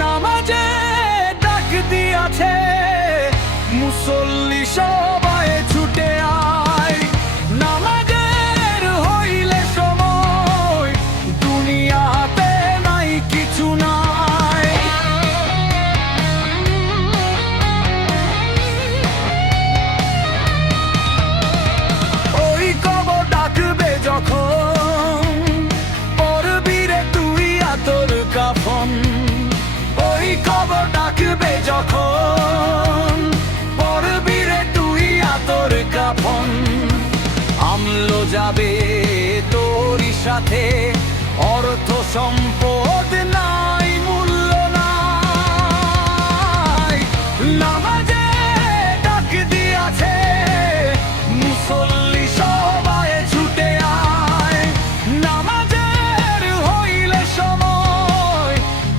নামাজে ডাক দিয়াছে মুসল্লি সবাই ছুটে আয়। নামাজের হইলে সময় দুনিয়াতে নাই কিছু নাই। ওই কবর ডাকবে যখন পরবি রে তুই আতর কাফন। ওই কবর ডাকবে যখন পরবি রে তুই আতর কাফন। আমলো যাবে তোরই সাথে অর্থ সম্পদ নাই মূল্য নাই। নামাজে ডাক দিয়াছে মুসল্লি সবাই ছুটে আয়। নামাজের হইলে সময়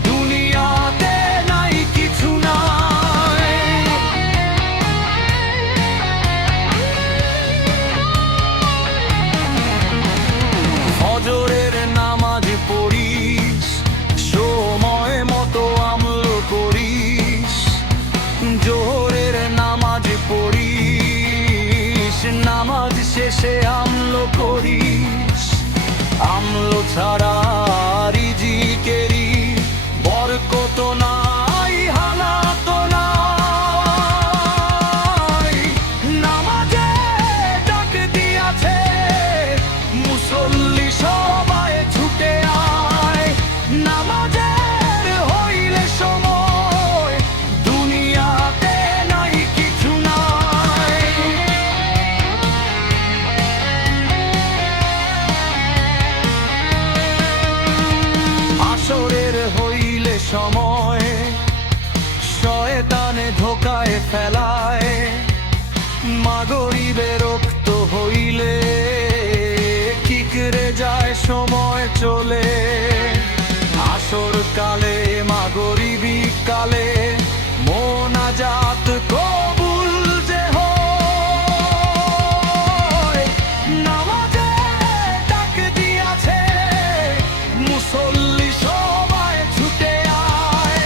দুনিয়াতে নাই কিছু নাই। ফজরের নামাজ পড়িস সময় মতো আমল করিস। জোহরের নামাজ পড়িস নামাজ শেষে আমল করিস। আমল ছাড়া রিজিকেরই বরকত নাই হালাত নাই। নামাজে ডাক দিয়াছে মুসল্লি সবাই ছুটে আয়। নামাজের হইলে সময় দুনিয়াতে নাই কিছু নাই। আসরের হইলে সময় শয়তানে ধোকায় ফেলায়। মাগরিবে রক্ত হইলে কিকরে যায় সময় চলে। আসর কালে মাগরিবি কালে মোনাজাত কবুল যে হয়। নামাজে ডাক দিয়াছে মুসল্লি সবাই ছুটে আয়।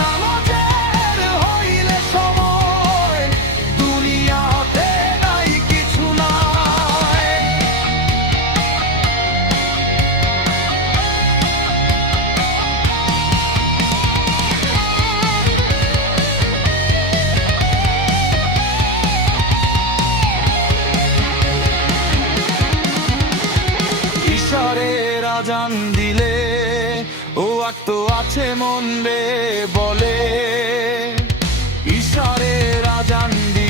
নামাজের হইলে সময় দুনিয়াতে নাই কিছু নাই। ইশারের আজান দিলে ও ওয়াক্ত আছে মন রে বলে। ইশারের আজান দিলে